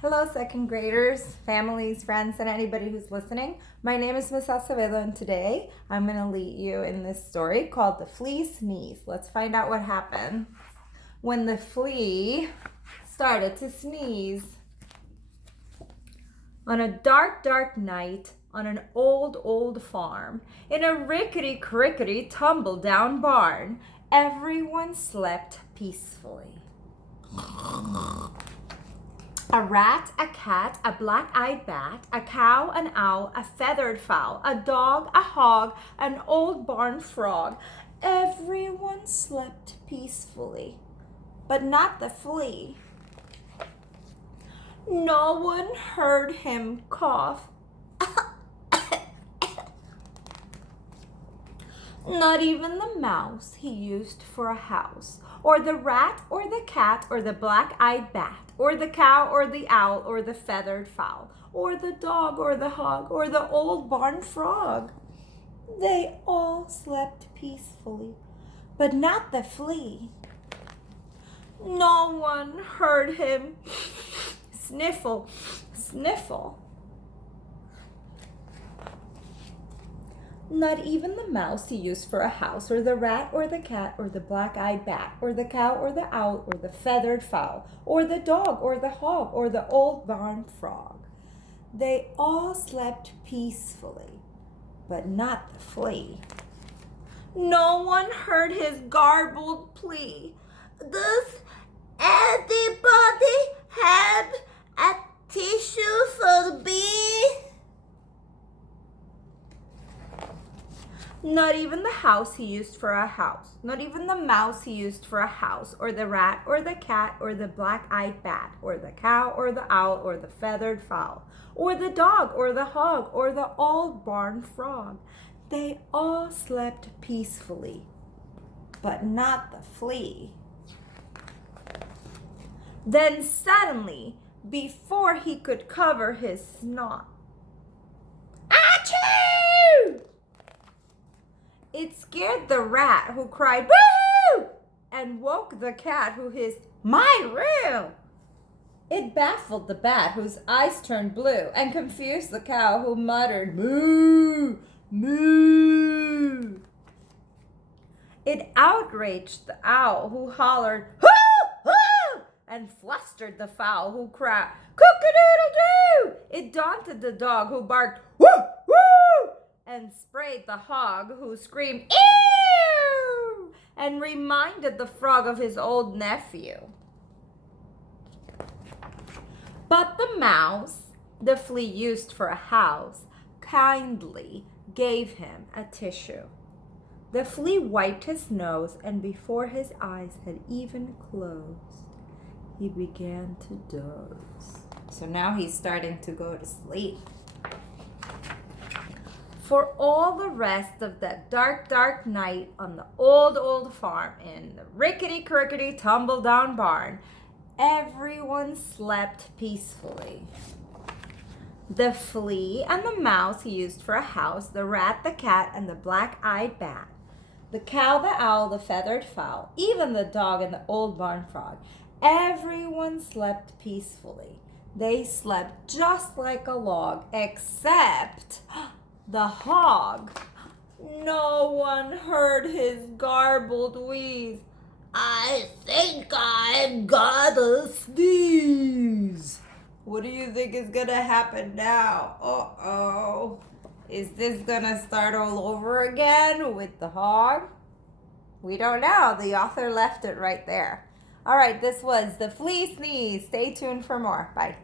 Hello, second graders, families, friends, and anybody who's listening. My name is Miss Acevedo, and today I'm going to lead you in this story called The Flea Sneeze. Let's find out what happened when the flea started to sneeze. On a dark, dark night on an old farm, in a rickety-crickety, tumble-down barn, everyone slept peacefully. A rat, a cat, a black-eyed bat, a cow, an owl, a feathered fowl, a dog, a hog, an old barn frog. Everyone slept peacefully, but not the flea. No one heard him cough. Not even the mouse he used for a house, or the rat, or the cat, or the black-eyed bat, or the cow, or the owl, or the feathered fowl, or the dog, or the hog, or the old barn frog. They all slept peacefully, but not the flea. No one heard him sniffle, sniffle. Not even the mouse he used for a house, or the rat, or the cat, or the black-eyed bat, or the cow, or the owl, or the feathered fowl, or the dog, or the hog, or the old barn frog. They all slept peacefully, but not the flea. No one heard his garbled plea. Does anybody have a tissue for the bee? Not even the house he used for a house, not even the mouse he used for a house, or the rat, or the cat, or the black-eyed bat, or the cow, or the owl, or the feathered fowl, or the dog, or the hog, or the old barn frog. They all slept peacefully, but not the flea. Then suddenly, before he could cover his snot, achoo! It scared the rat, who cried, "Boo!" and woke the cat, who hissed, "My room!" It baffled the bat, whose eyes turned blue, and confused the cow, who muttered, "Moo! Moo!" It outraged the owl, who hollered, "Hoo! Hoo!" and flustered the fowl, who cried, "Cock-a-doodle-doo!" It daunted the dog, who barked, "Woo! Woo!" and sprayed the hog, who screamed, "Ew!" and reminded the frog of his old nephew. But the mouse the flea used for a house kindly gave him a tissue. The flea wiped his nose, and before his eyes had even closed, he began to doze. So now he's starting to go to sleep. For all the rest of that dark, dark night on the old farm in the rickety-crickety, tumble-down barn, everyone slept peacefully. The flea and the mouse he used for a house, the rat, the cat, and the black-eyed bat, the cow, the owl, the feathered fowl, even the dog and the old barn frog, everyone slept peacefully. They slept just like a log, except the hog. No one heard his garbled wheeze. "I think I've got a sneeze." What do you think is gonna happen now? Uh-oh. Is this gonna start all over again with the hog? We don't know. The author left it right there. All right, this was The Flea Sneeze. Stay tuned for more. Bye.